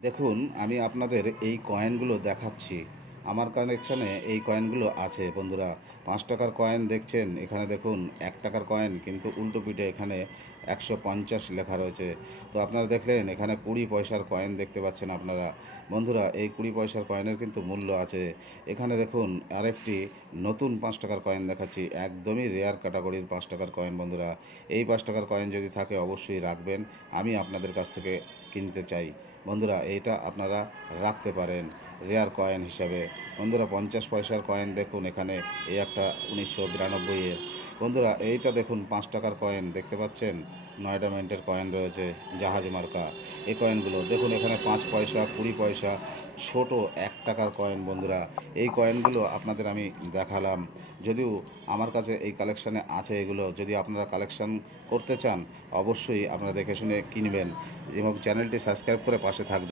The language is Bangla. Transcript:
দেখুন, আমি আপনাদের এই কয়েনগুলো দেখাচ্ছি। আমার কালেকশানে এই কয়েনগুলো আছে বন্ধুরা। ৳৫ কয়েন দেখছেন, এখানে দেখুন ৳১ কয়েন কিন্তু উল্টো পিঠে এখানে ১৫০ লেখা রয়েছে। তো আপনারা দেখলেন এখানে ২০ পয়সার কয়েন দেখতে পাচ্ছেন আপনারা। বন্ধুরা এই ২০ পয়সার কয়েনের কিন্তু মূল্য আছে। এখানে দেখুন আরেকটি নতুন ৳৫ কয়েন দেখাচ্ছি। একদমই রেয়ার ক্যাটাগরির ৳৫ কয়েন বন্ধুরা। এই ৳৫ কয়েন যদি থাকে অবশ্যই রাখবেন। আমি আপনাদের কাছ থেকে কিনতে চাই। বন্ধুরা এইটা আপনারা রাখতে পারেন রেয়ার কয়েন হিসাবে। বন্ধুরা ৫০ পয়সার কয়েন দেখুন, এখানে এই একটা ১৯৯২ এর। বন্ধুরা এইটা দেখুন ৳৫ কয়েন দেখতে পাচ্ছেন, নয়ডা মিন্টের কয়েন রয়েছে, জাহাজ মার্কা। এই কয়েনগুলো দেখুন এখানে ৫ পয়সা, ২০ পয়সা, ছোট ৳১ কয়েন বন্ধুরা। এই কয়েনগুলো আপনাদের আমি দেখালাম। যদিও আমার কাছে এই কালেকশানে আছে এগুলো। যদি আপনারা কালেকশান করতে চান অবশ্যই আপনারা দেখে শুনে কিনবেন এবং চ্যানেলটি সাবস্ক্রাইব করে পাশে থাকবেন।